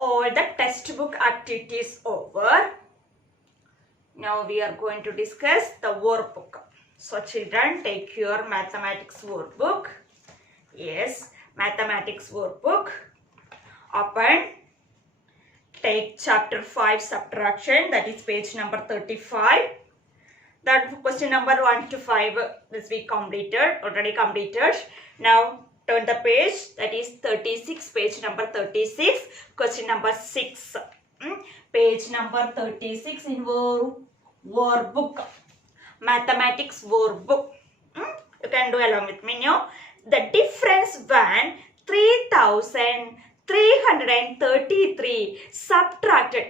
All the textbook activities over. Now we are going to discuss the workbook. So children, take your mathematics workbook. Yes, mathematics workbook. Open. Take chapter 5 subtraction, that is page number 35. That question number 1 to 5 this week already completed. Now turn the page, that is 36, page number 36, question number 6. Page number 36 in workbook, mathematics workbook. You can do along with me now. The difference when 3,333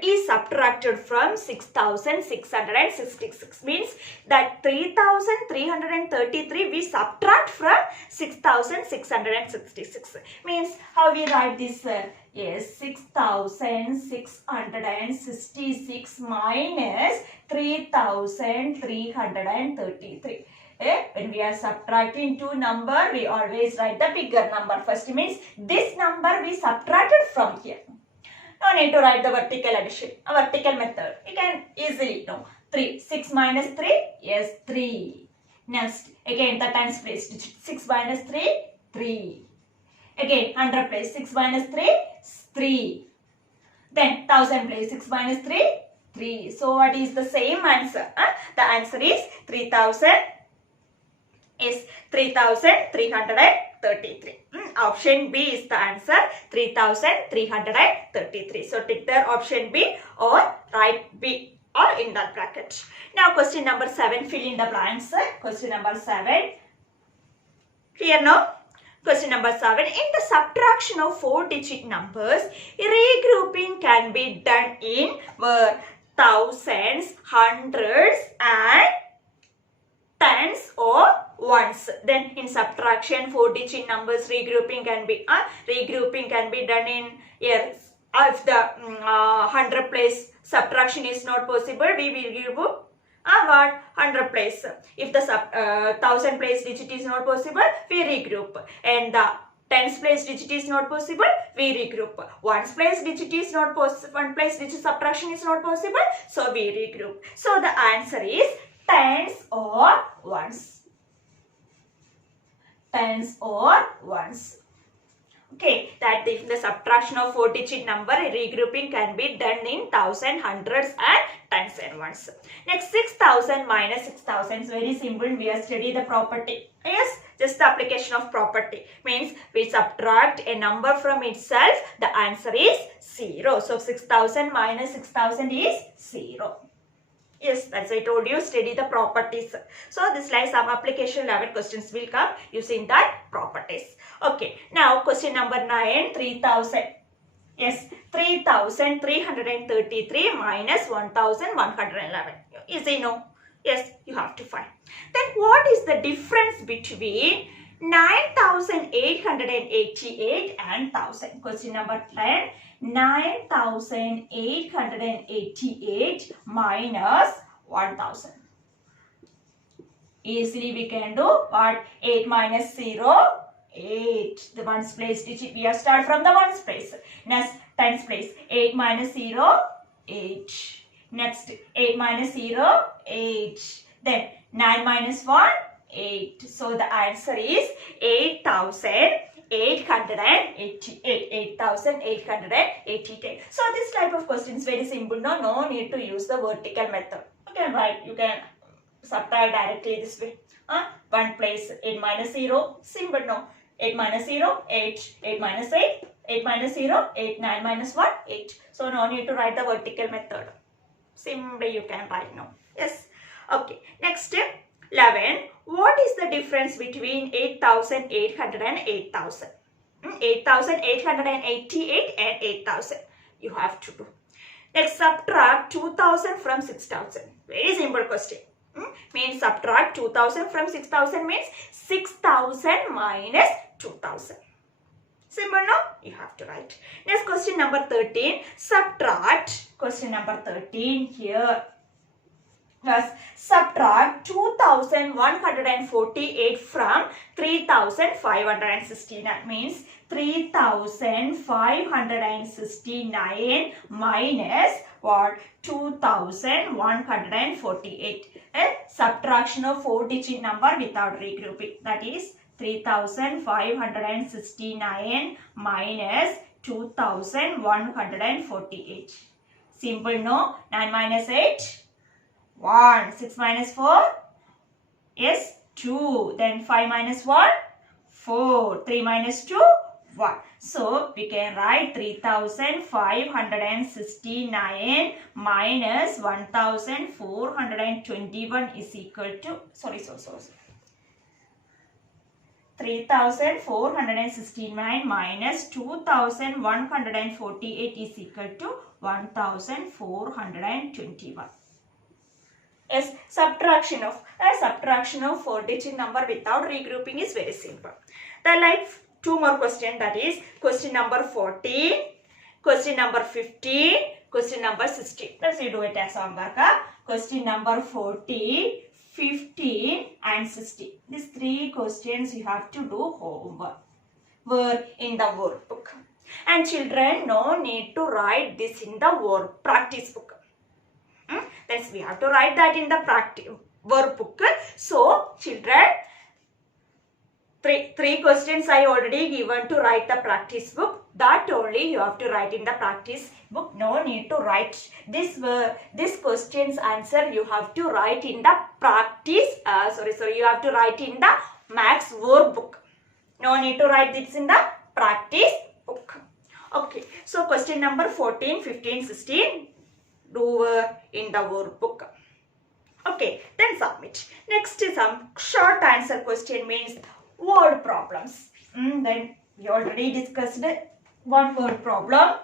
is subtracted from 6,666 means that 3,333 we subtract from 6,666 means how we write this? Yes, 6,666 minus 3,333. When we are subtracting two number, we always write the bigger number first. Means this number we subtracted from here. No need to write the vertical addition, a vertical method. You can easily know. 3. 6 minus 3? Yes, 3. Next, again the tens place digit. 6 minus 3? 3. Again, 100 place. 6 minus 3? 3. Then 1000 place. 6 minus 3? 3. So what is the same answer? The answer is 3,333. Option B is the answer, 3,333. So take the option B or write B or in that bracket. Now question number 7, fill in the blanks. Question number 7. Clear now? Question number 7. In the subtraction of 4-digit numbers, regrouping can be done in thousands, hundreds and tens or ones. Then in subtraction 4-digit numbers regrouping can be done in here. If the 100 place subtraction is not possible, we will give what 100 place. If the 1000 place digit is not possible, we regroup. And the tens place digit is not possible, we regroup. Ones place digit is not possible, one place digit subtraction is not possible, so we regroup. So the answer is tens or ones. Tens or ones. Okay, that if the subtraction of 4-digit number, regrouping can be done in thousand, hundreds and tens and ones. Next, 6,000 minus 6,000 is very simple. We have studied the property. Yes, just the application of property. Means we subtract a number from itself, the answer is 0. So 6,000 minus 6,000 is 0. Yes, as I told you, study the properties. So this like some application level questions will come using that properties. Okay, now question number 9, 3,000. Yes, 3,333 minus 1,111. Easy, no? Yes, you have to find. Then what is the difference between 9,888 and 1,000? Question number 10. 9,888 minus 1,000. Easily we can do what? 8 minus 0, 8. The ones place digit, we have start from the ones place. Next, tens place. 8 minus 0, 8. Next, 8 minus 0, 8. Then 9 minus 1, 8. So the answer is 8,888. So this type of question is very simple. No need to use the vertical method. You can subtract directly this way. One place 8 minus 0. Simple, no? 8 minus 0, 8. 8 minus 8. 8 minus 0, 8. 9 minus 1, 8. So no need to write the vertical method. Simply you can write now. Yes. Okay. Next step. 11. What is the difference between 8,800 and 8,000? 8,888 and 8,000. You have to do. Next, subtract 2,000 from 6,000. Very simple question. Means subtract 2,000 from 6,000 means 6,000 minus 2,000. Simple, no? You have to write. Next, question number 13. Subtract. Question number 13 here. Thus, subtract 2148 from 3569 means 3569 minus what? 2148. A subtraction of 4-digit number without regrouping. That is 3569 minus 2148. Simple, no? 9 minus 8? 1. 6 minus 4? Yes, 2. Then 5 minus 1? 4. 3 minus 2? 1. So, we can write 3569 minus 1421 is equal to, 3469 minus 2148 is equal to 1421. Yes, subtraction of 4-digit number without regrouping is very simple. Then like 2 more questions, that is question number 14, question number 15, question number 16. Let's do it as homework. Question number 14, 15 and 16. These 3 questions you have to do homework in the workbook. And children, no need to write this in the practice book. Then we have to write that in the workbook. So, children, three questions I already given to write the practice book. That only you have to write in the practice book. No need to write this question's answer. You have to write in the practice. You have to write in the maths workbook. No need to write this in the practice book. Okay. So, question number 14, 15, 16. Do in the workbook. Okay, then submit. Next is some short answer question means word problems. Then we already discussed one word problem.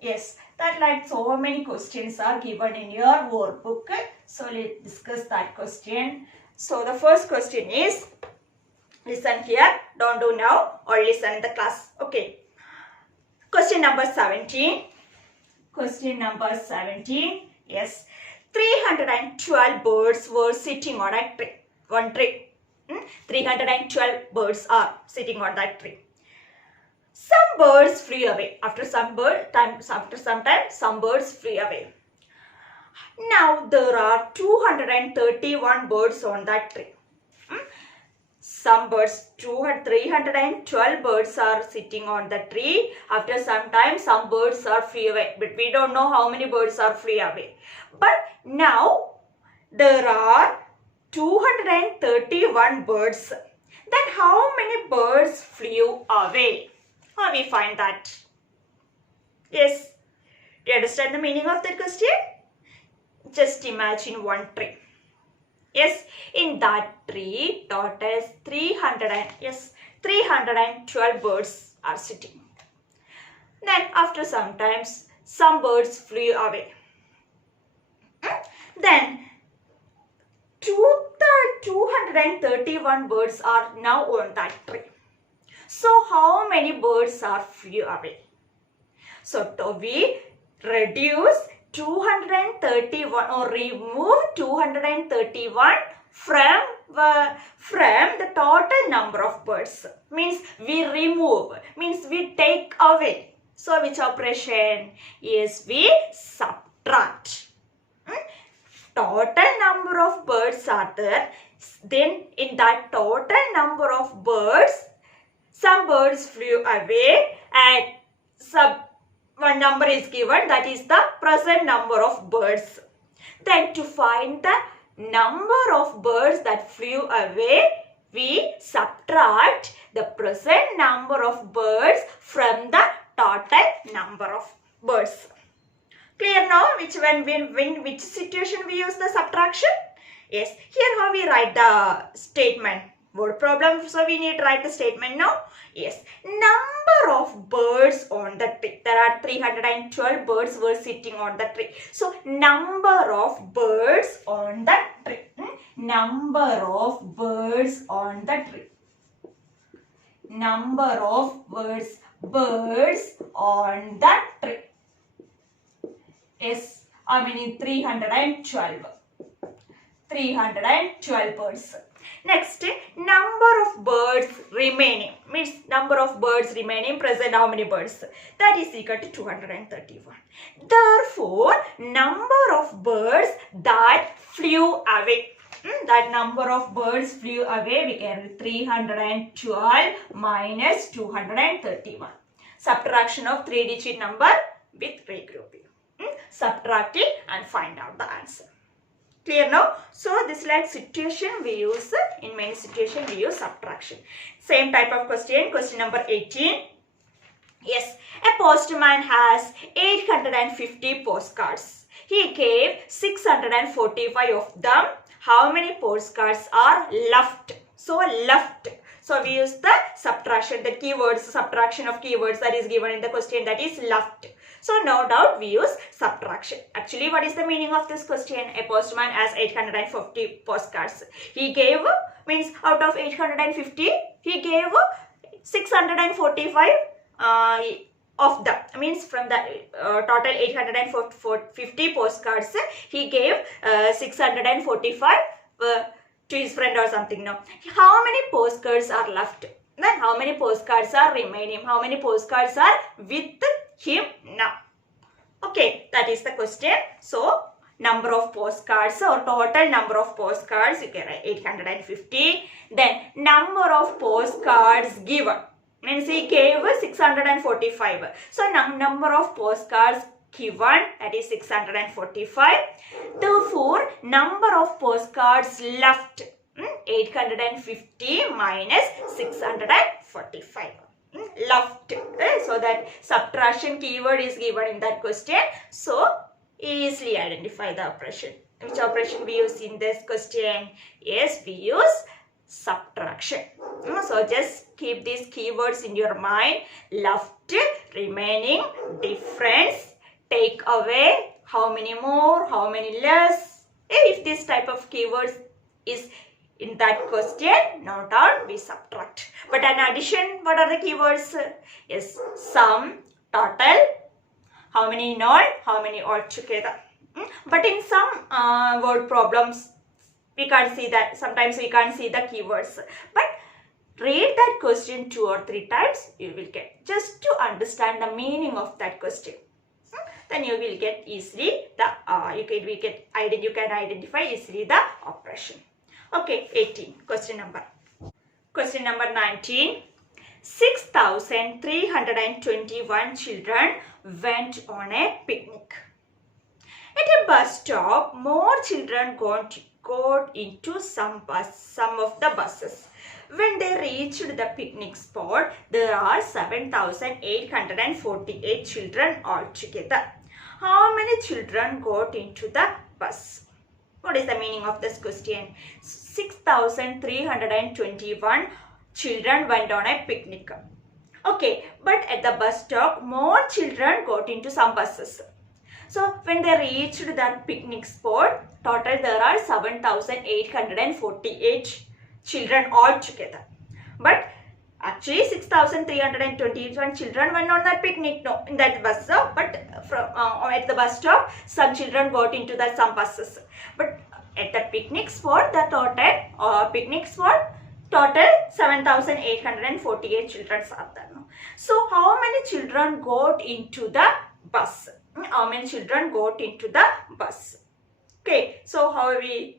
Yes, that like so many questions are given in your workbook. So let's discuss that question. So the first question is, listen here, don't do now or listen in the class. Okay. Question number 17. Question number 17. Yes. 312 birds were sitting on a tree. One tree. 312 birds are sitting on that tree. Some birds flew away. After some time, some birds flew away. Now there are 231 birds on that tree. Some birds, 312 birds are sitting on the tree. After some time, some birds are flew away. But we don't know how many birds are flew away. But now, there are 231 birds. Then how many birds flew away? How we find that? Yes. Do you understand the meaning of that question? Just imagine one tree. Yes, in that tree, total 312 birds are sitting. Then after some times, some birds flew away. Then 231 birds are now on that tree. So how many birds are flew away? So we reduce 231 or remove 231 from the total number of birds. Means we remove, means we take away. So which operation? Yes, we subtract. Total number of birds are there. Then in that total number of birds, some birds flew away and one number is given, that is the present number of birds. Then to find the number of birds that flew away, we subtract the present number of birds from the total number of birds. Clear now which situation we use the subtraction? Yes, here how we write the statement. Word problem, so we need to write the statement now. Yes, number of birds on the tree. There are 312 birds were sitting on the tree. So, number of birds on the tree. Number of birds on the tree. Number of birds on the tree. Yes, how many? 312. 312 birds. Next, number of birds remaining, means number of birds remaining present, how many birds? That is equal to 231. Therefore, number of birds that flew away, that number of birds flew away, we can 312 minus 231. Subtraction of 3-digit number with regrouping. Subtract it and find out the answer. Clear now? So this like situation we use, in many situations we use subtraction. Same type of question, question number 18. Yes, a postman has 850 postcards. He gave 645 of them. How many postcards are left? So left. So we use the subtraction, the keywords, subtraction of keywords that is given in the question, that is left. So no doubt we use subtraction. Actually, what is the meaning of this question? A postman has 850 postcards. He gave, means out of 850, he gave 645 of them. Means from the total 850 postcards, he gave 645 to his friend or something. No. How many postcards are left? Then how many postcards are remaining? How many postcards are with him now? Okay, that is the question. So, number of postcards or total number of postcards, you can write 850. Then, number of postcards given. Means he gave 645. So, number of postcards given, that is 645. Therefore, number of postcards left, 850 minus 645. Left. So that subtraction keyword is given in that question. So easily identify the operation. Which operation we use in this question? Yes, we use subtraction. So just keep these keywords in your mind. Left, remaining, difference, take away, how many more, how many less. If this type of keywords is in that question, no doubt we subtract. But in addition, what are the keywords? Yes, sum, total, how many in all, how many all together. But in some word problems, we can't see that. Sometimes we can't see the keywords. But read that question 2 or 3 times, you will get, just to understand the meaning of that question. Then you will get easily the, you can identify easily the operation. Okay, 18. Question number 19. 6,321 children went on a picnic. At a bus stop, more children got into some of the buses. When they reached the picnic spot, there are 7,848 children altogether. How many children got into the bus? What is the meaning of this question? 6,321 children went on a picnic. Okay, but at the bus stop, more children got into some buses. So, when they reached that picnic spot, total there are 7,848 children altogether. But actually 6,321 children went on that picnic, no, in that bus stop, but at the bus stop, some children got into some buses. But at the picnic spot, the total 7,848 children are there. No? So, how many children got into the bus? How many children got into the bus? Okay, so how many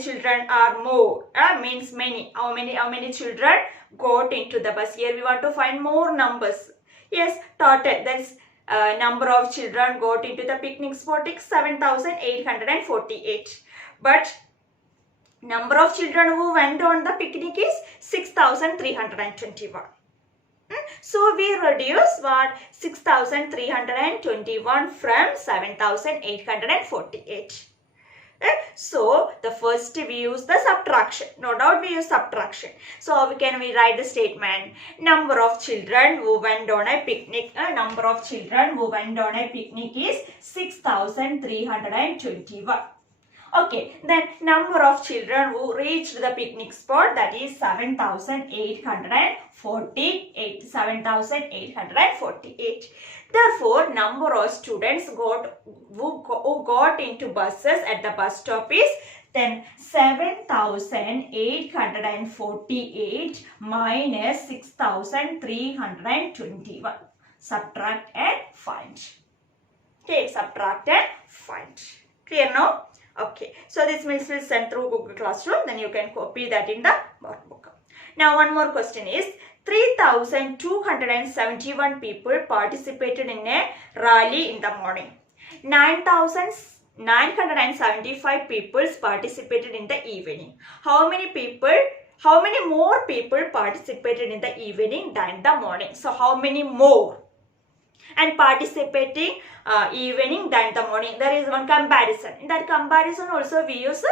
children are more? Means many. How many children got into the bus? Here we want to find more numbers. Yes, total. That's number of children got into the picnic spot is 7,848. But number of children who went on the picnic is 6,321. So we reduce what? 6,321 from 7,848. So the first we use the subtraction. No doubt we use subtraction. So we write the statement. Number of children who went on a picnic. Number of children who went on a picnic is 6,321. Okay, then number of children who reached the picnic spot, that is 7,848. 7,848. Therefore, number of students who got into buses at the bus stop is Then 7,848 minus 6,321. Subtract and find. Okay, subtract and find. Clear now? Okay. So this means we'll send through Google Classroom. Then you can copy that in the workbook. Now one more question is 3,271 people participated in a rally in the morning. 9,975 people participated in the evening. How many more people participated in the evening than the morning? So how many more? And participating evening than the morning. There is one comparison. In that comparison also we use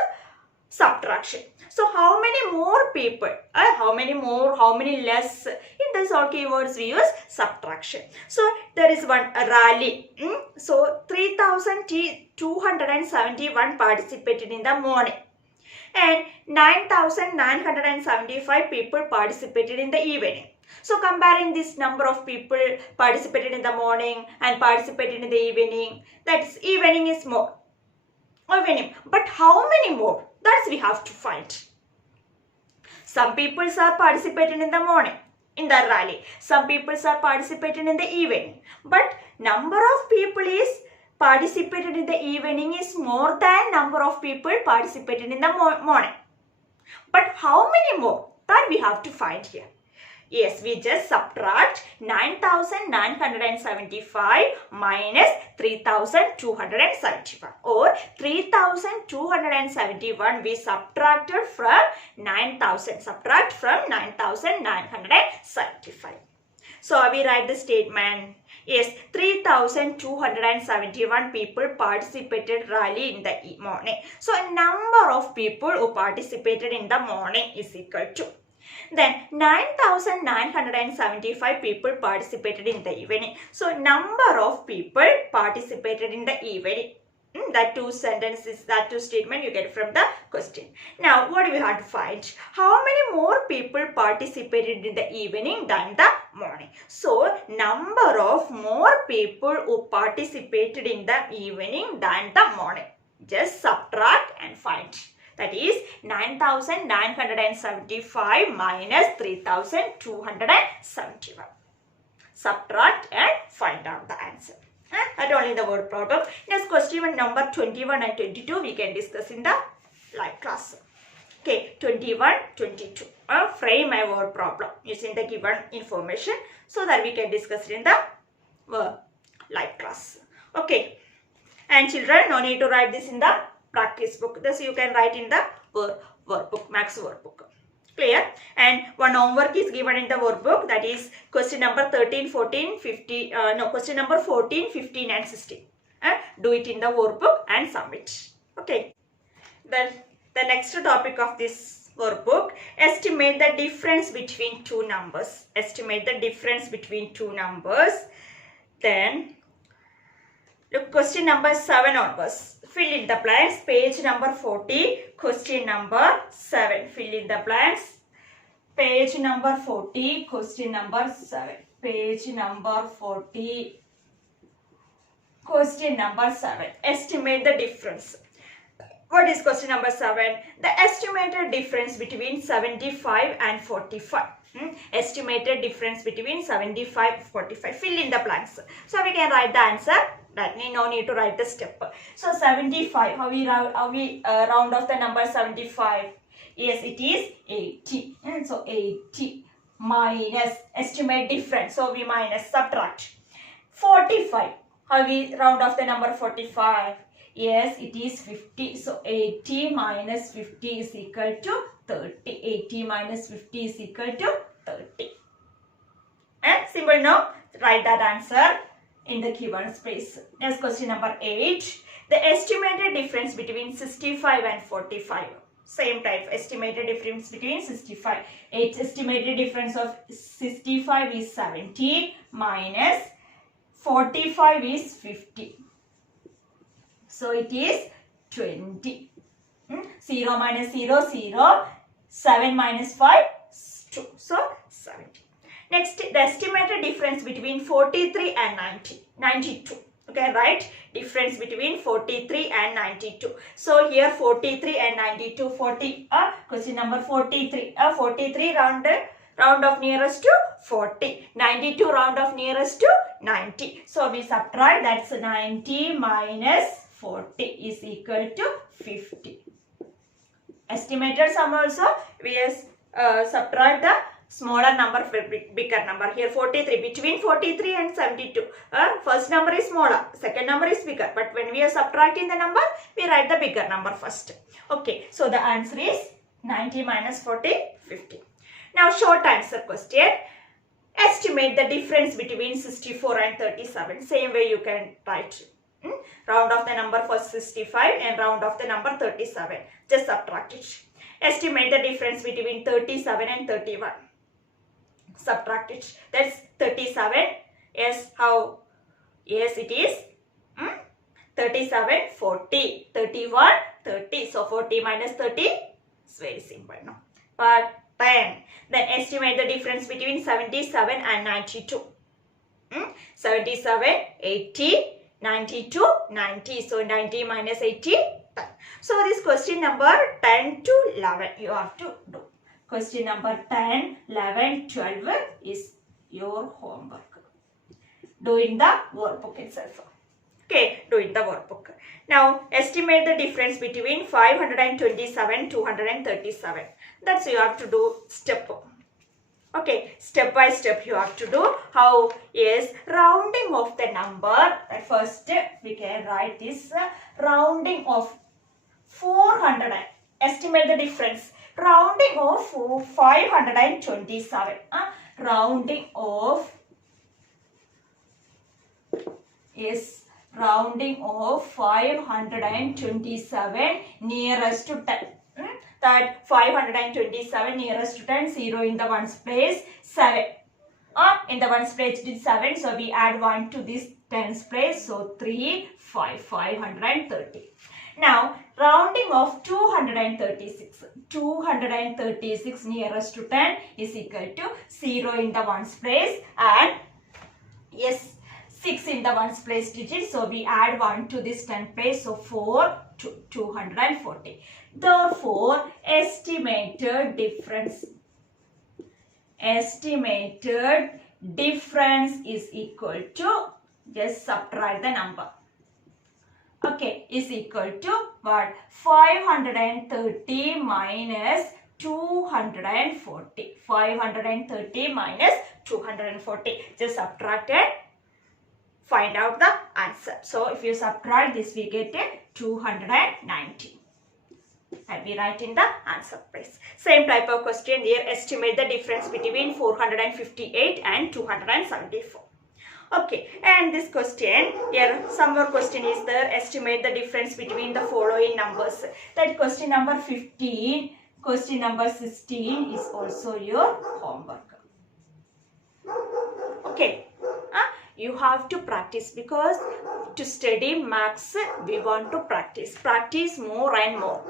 subtraction. So how many more people, how many more, how many less, in this all keywords we use subtraction. So there is one rally. So 3,271 participated in the morning and 9,975 people participated in the evening. So comparing this number of people participated in the morning and participated in the evening, that's evening is more. But how many more? That's we have to find. Some people are participating in the morning in the rally. Some people are participating in the evening. But number of people is participated in the evening is more than number of people participated in the morning. But how many more? That we have to find here. Yes, we just subtract 9,975 minus 3,271 or 3,271 we subtracted from 9,000. Subtract from 9,975. So we write the statement. Yes, 3,271 people participated rally in the morning. So number of people who participated in the morning is equal to. Then 9,975 people participated in the evening. So number of people participated in the evening. That two sentences, that two statement you get from the question. Now what do we have to find? How many more people participated in the evening than the morning? So number of more people who participated in the evening than the morning. Just subtract and find. That is 9,975 minus 3,271. Subtract and find out the answer. That only the word problem. Next question number 21 and 22 we can discuss in the live class. Okay, 21, 22. Frame a word problem using the given information so that we can discuss it in the live class. Okay. And children, no need to write this in the practice book. This you can write in the workbook, max workbook. Clear? And one homework is given in the workbook, that is question number 13, 14, 15, question number 14, 15 and 16. Do it in the workbook and submit. Okay. Then the next topic of this workbook, estimate the difference between two numbers. Estimate the difference between two numbers. Then look, question number 7 onwards. Fill in the blanks. Page number 40. Question number 7. Fill in the blanks. Page number 40. Question number 7. Page number 40. Question number 7. Estimate the difference. What is question number 7? The estimated difference between 75 and 45. Estimated difference between 75 and 45. Fill in the blanks. So we can write the answer. That no need to write the step. So 75. How we round off the number 75? Yes, it is 80. And so 80 minus estimate difference. So we minus subtract. 45. How we round off the number 45? Yes, it is 50. So 80 minus 50 is equal to 30. 80 minus 50 is equal to 30. And simple now. Write that answer in the given space. Next question number 8. The estimated difference between 65 and 45. Same type. Estimated difference between 65. Its estimated difference of 65 is 70 minus 45 is 50. So it is 20. 0 minus 0, 0. 7 minus 5, 2. So 70. Next, the estimated difference between 43 and 92. You can write difference between 43 and 92. So here 43 and 92. Question number 43. 43 round of nearest to 40. 92 round of nearest to 90. So we subtract, that's 90 minus 40 is equal to 50. Estimated sum also we subtract the smaller number for bigger number. Here 43, between 43 and 72. First number is smaller, second number is bigger. But when we are subtracting the number, we write the bigger number first. Okay, so the answer is 90 minus 40, 50. Now short answer question. Estimate the difference between 64 and 37. Same way you can write. Round off the number for 65 and round off the number 37. Just subtract it. Estimate the difference between 37 and 31. Subtract it. That's 37. Yes, how? Yes, it is 37, 40, 31, 30. So 40 minus 30 is very simple. No? But 10. Then estimate the difference between 77 and 92. 77, 80, 92, 90. So 90 minus 80, 10. So this question number 10 to 11 you have to do. Question number 10, 11, 12 is your homework. Doing the workbook itself. Okay, doing the workbook. Now estimate the difference between 527, 237. That's you have to do step. Okay, step by step you have to do. How? Yes, rounding of the number. First we can write this rounding of 400. Estimate the difference. Rounding of 527. Rounding of, yes, rounding of 527 nearest to 10. That 527 nearest to 10, 0 in the ones place, 7. In the ones place it is 7, so we add 1 to this tens place, so 3, 5, 530. Now rounding of 236. 236 nearest to 10 is equal to 0 in the ones place and yes 6 in the ones place digit, so we add 1 to this 10 place, so 4 to 240. Therefore estimated difference is equal to, just subtract the number. Okay, is equal to what? 530 minus 240. 530 minus 240. Just subtract it. Find out the answer. So if you subtract this, we get 290. And we write in the answer place. Same type of question here. Estimate the difference between 458 and 274. Okay, and this question here, some more question is there. Estimate the difference between the following numbers. That question number 15, question number 16 is also your homework. Okay, you have to practice, because to study maths we want to practice. Practice more and more.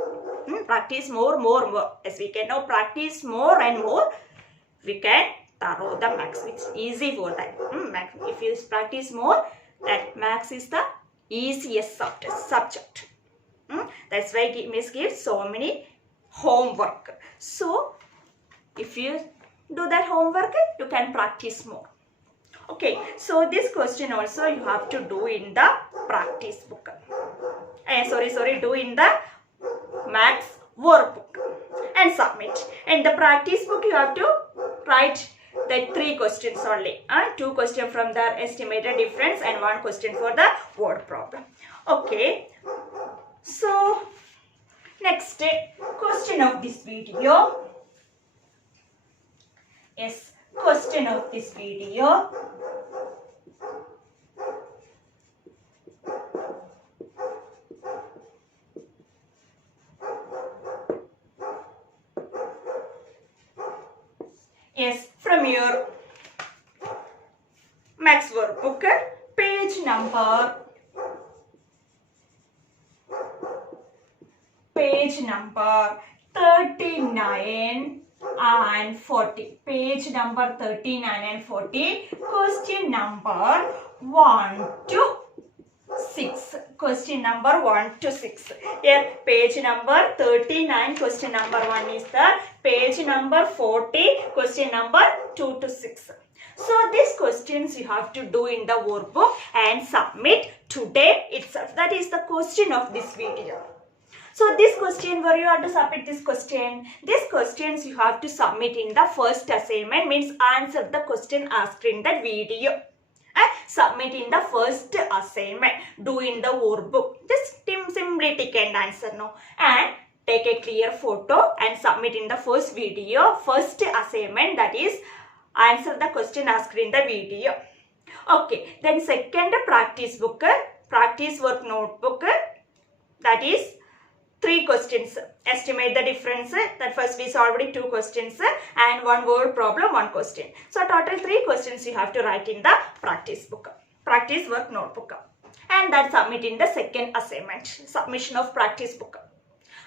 Practice more. As we can now practice more and more, we can thorough the maths. It's easy for that. If you practice more, that maths is the easiest subject. That's why Miss gives so many homework. So if you do that homework, you can practice more. Okay, so this question also you have to do in the practice book. Do in the maths workbook and submit. In the practice book you have to write the 3 questions only. 2 questions from the estimated difference and 1 question for the word problem. Okay, so next question of this video. Yes, question of this video. Yes, from your maths workbook, page number 39 and 40. Page number 39 and 40. Question number 1 to 6. Question number 1 to 6. Here page number 39, question number 1 is there. Page number 40, question number 2 to 6. So these questions you have to do in the workbook and submit today itself. That is the question of this video. So this question, where you have to submit this question? These questions you have to submit in the first assignment, means answer the question asked in the video. Submit in the first assignment. Do in the workbook. Just simply take an answer now. And take a clear photo and submit in the first video, first assignment, that is answer the question asked in the video. Okay, then second practice book, practice work notebook, that is 3 questions. Estimate the difference. That first we solved 2 questions and 1 word problem, 1 question. So total 3 questions you have to write in the practice book, practice work notebook. And that submit in the second assignment, submission of practice book.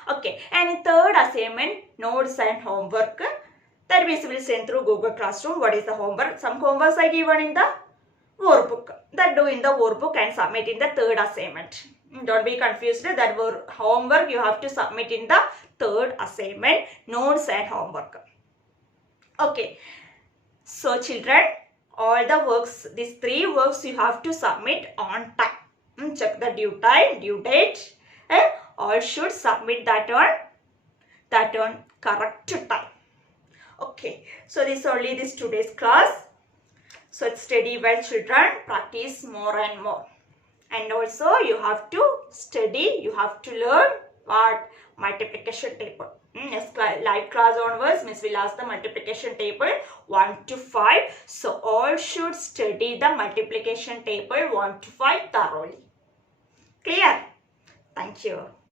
Okay, and third assignment, notes and homework. That we will send through Google Classroom. What is the homework? Some homeworks I given in the workbook. That do in the workbook and submit in the third assignment. Don't be confused. That homework you have to submit in the third assignment, notes and homework. Okay. So children, all the works, these 3 works you have to submit on time. Check the due time, due date. All should submit that on correct time. Okay, so this is only this today's class. So study well children, practice more and more. And also you have to study, you have to learn what? Multiplication table. Next live class onwards, Miss will ask the multiplication table 1 to 5. So all should study the multiplication table 1 to 5 thoroughly. Clear? Thank you.